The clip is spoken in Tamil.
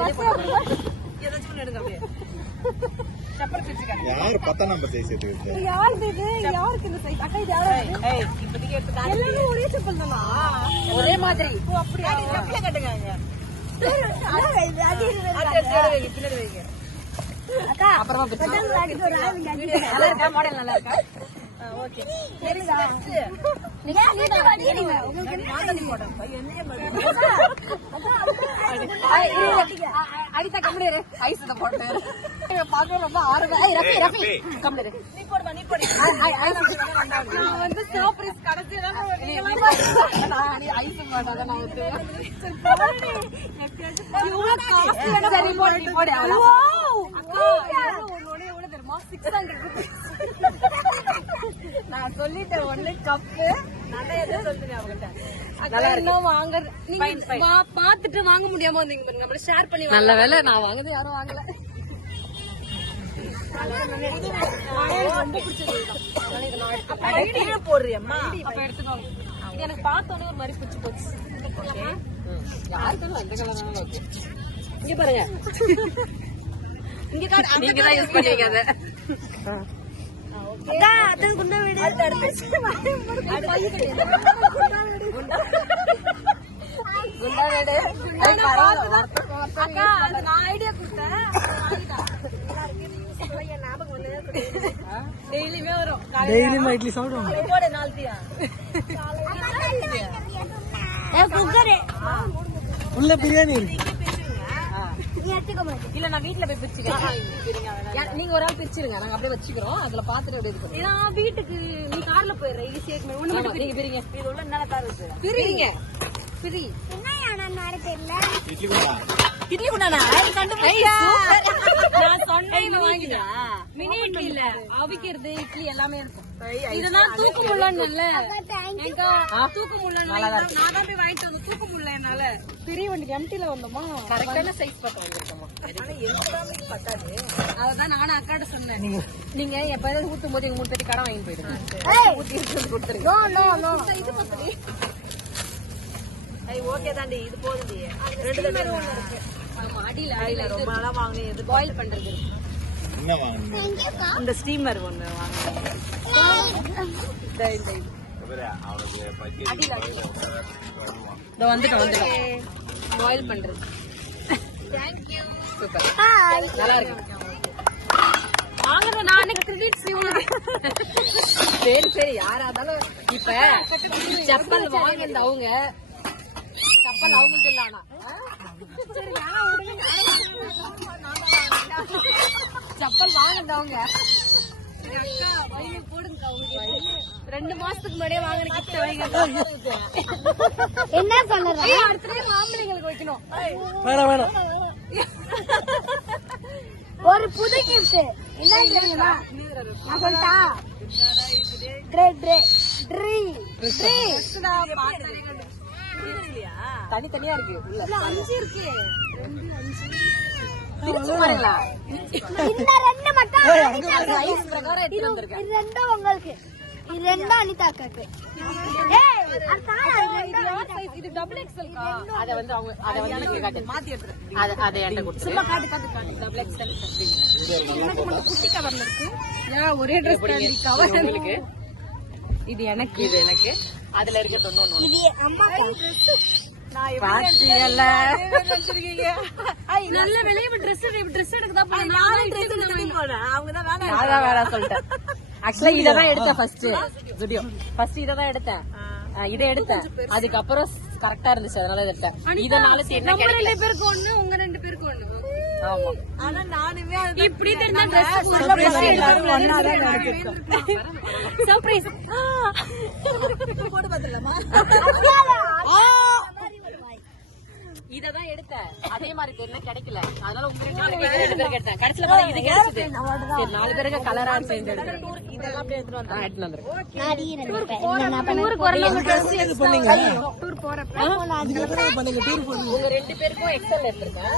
ஏதாச்சும் எடுங்க அப்படியே. சப்பல் பிச்சுக்காங்க. யார் 10 நம்பர் சைஸ் எடுத்து? யாருக்கு இது? யாருக்கு இந்த சைஸ்? அக்கா இது யாரு? ஏய் இப்போதைக்கு எடுத்து காட்டு. எல்லாரும் ஒரே செப்பல் தானா? ஒரே மாதிரி. ஓ அப்படியே. செப்பல கட்டுங்க. அது பின்னாடி வைங்க. அக்கா அப்புறமா பிச்சு. நல்லா இருக்கா? மாடல் நல்லா இருக்கா? ஓகே. சரிடா. நீங்க நீங்க உங்களுக்கு மாடல் போடுறேன். என்னைய மாதிரி. அடிச்சா கம்ப்ளீட் ஐஸ் இத போட்டு பாக்க ரொம்ப ஆர்வமா. ரஃபி ரஃபி கம்ப்ளீட் நீ போடுமா நீ போடு. நான் வந்து சர்ப்ரைஸ் கடைசில நான் ஐஸ் போடாத நான் வந்து இவ்வளவு காஸ்ட்லியான சரி போடு போடு அக்கா ஒண்ணே ஒண்ணு தெரியுமா 600 rupees நான் சொல்லிட்டேன் ஒண்ணு கப்பு நான் எதை சொல்றேன் அவகிட்ட. நல்லா இன்னும் வாங்க நீங்க பாத்துட்டு வாங்க முடியாம வந்தீங்க பாருங்க நம்மள ஷேர் பண்ணி நல்ல வேளை நான் வாங்குது யாரும் வாங்கல ரொம்ப பிடிச்சது போடுறியம்மா அப்ப எடுத்துக்கோங்க இது எனக்கு பார்த்தோன்னே ஒரு மாதிரி பிடிச்சு போச்சு யாருக்கும் அந்த கலர் தான் ஓகே இங்க பாருங்க இங்க காட்டு நீங்க தான் யூஸ் பண்ணீங்க அத அக்கா அது குண்டா விடு குண்டா வேடு அக்கா அது நான் ஐடியா கொடுத்தேன் டெய்லியுமே வரும் டெய்லியும் இட்லி சாப்பிடுவாங்க. போடு நாளைக்கியா உள்ள பிரியாணி இருக்கு. இல்ல நான் வீட்டுல போய் பிரிச்சுக்கிறேன் நீங்க ஒரு ஆள் பிரிச்சிருங்க நாங்க அப்படியே வச்சுக்கிறோம் அதுல பாத்துட்டு அப்படியே இது பண்ணுவோம் ஏன்னா வீட்டுக்கு நீ கார்ல போயிடுற ஈஸியா ஒண்ணு மட்டும் நீங்க பிரிங்க இது உள்ள என்ன கார் இருக்கு பிரிங்க பிரி இட்லி குண்டா. இட்லி குண்டானா கண்டுபிடிச்சா நான் சொன்னேன் வாங்கிடா மினி இட்லி இல்ல அவிக்கிறது இட்லி எல்லாமே இருக்கும் இதுதான் தூக்க முடியலன்னு தூக்க முடியல நான் தான் போய் வாங்கிட்டு வந்து தூக்க முடியல என்னால பெரிய வண்டிக்கு எம்டில வந்தோமா கரெக்டான சைஸ் பார்த்து வந்திருக்கோமா பத்தாது அதான் நானும் அக்காட்ட சொன்னேன் நீங்க எப்பயாவது ஊத்தும் போது எங்க 3 தட்டி கடன் வாங்கி போயிடுங்க ஊத்தி எடுத்து கொடுத்துருங்க இது பத்தி ஓகே தாண்டி இது போதுடி ரெண்டு தடவை இருக்கு ஆமா அடியில அடியில ரொம்ப நாளா வாங்க இது பாயில் பண்றது என்ன வாங்கணும்? இந்த ஸ்டீமர் ஒண்ணு வாங்க அவனுக்கு பக்கெட் இந்த வந்துட்டோம் பாயில் பண்றது தேங்க்யூ சூப்பர் நல்லா இருக்கு வாங்குற நானே கிரெடிட்ஸ் சரி யாரா இருந்தாலும் இப்ப செப்பல் வாங்கினது அவங்க செப்பல் அவங்களுக்கு இல்ல ஆனா செப்பல் வாங்கினவங்க 2 மாசத்துக்கு முன்னாடியே வாங்கின கிஃப்ட் வைங்க என்ன சொல்லுற அடுத்த மாம்பழங்களுக்கு வைக்கணும் வேணாம் வேணாம் ஒரு புது கிஃப்ட் என்ன தெரியுமா நான் சொல்லிட்டா கிரேட் ட்ரீ தனித்தனியா இருக்கு உள்ள 5 இருக்கு 2 5 பாருங்களா இந்த 2 மட்டும் சைஸ் பிரகாரம் எடுத்து வந்திருக்கேன் இது 2 உங்களுக்கு இது 2 அனிதா அக்காக்கு ஏய் இது டபுள் எக்ஸ்எல் கா அத வந்து அவங்க அத வந்து நீங்க காட்டு மாத்தி எடுத்து அத என்கிட்ட கொடுத்து சும்மா காட்டு டபுள் எக்ஸ்எல் எனக்கு மட்டும் குட்டி கவர்ல இருக்கு யா ஒரே Dress தாண்டி கவர் உங்களுக்கு இது எனக்கு அதுல இருக்க தொண்ணூறு இது அம்மா Dress நான் பாத்தியல்ல வச்சிருக்கீங்க நல்ல விலைய Dress எடுக்க தான் போறேன் நான் Dress போறேன் அவங்க தான் வேணாம் சொல்லிட்டேன் ஆக்சுவலா இத தான் எடுத்தேன் ஃபர்ஸ்ட் இத தான் எடுத்தேன் இத எடுத்தேன் அதுக்கப்புறம் கரெக்டா இருந்துச்சு அதனால எடுத்தேன் இதனால நம்ம 2 பேருக்கு ஒண்ணு உங்க 2 பேருக்கு ஒண்ணு ஆமா ஆனா நானுமே இப்படி தெரிஞ்ச Dress எல்லாரும் ஒண்ணா தான் எடுத்துட்டோம் சர்ப்ரைஸ் போடு பாத்தலமா இததான் எடுத்தேன் அதே மாதிரி தெரியல கிடைக்கல அதனால உங்க 2 பேருக்கு எடுத்தேன் கடைசில பார்த்தா இது கிடைச்சது சரி 4 பேருக்கு கலரா சேர்ந்து எடுத்தேன் இதெல்லாம் அப்படியே எடுத்துட்டு எடுத்துட்டு வந்தேன் டூருக்கு வரணும் Dress டூர் போறப்ப பண்ணுங்க டூர் போடுங்க. உங்க 2 பேருக்கும் எக்ஸல் எடுத்திருக்கேன்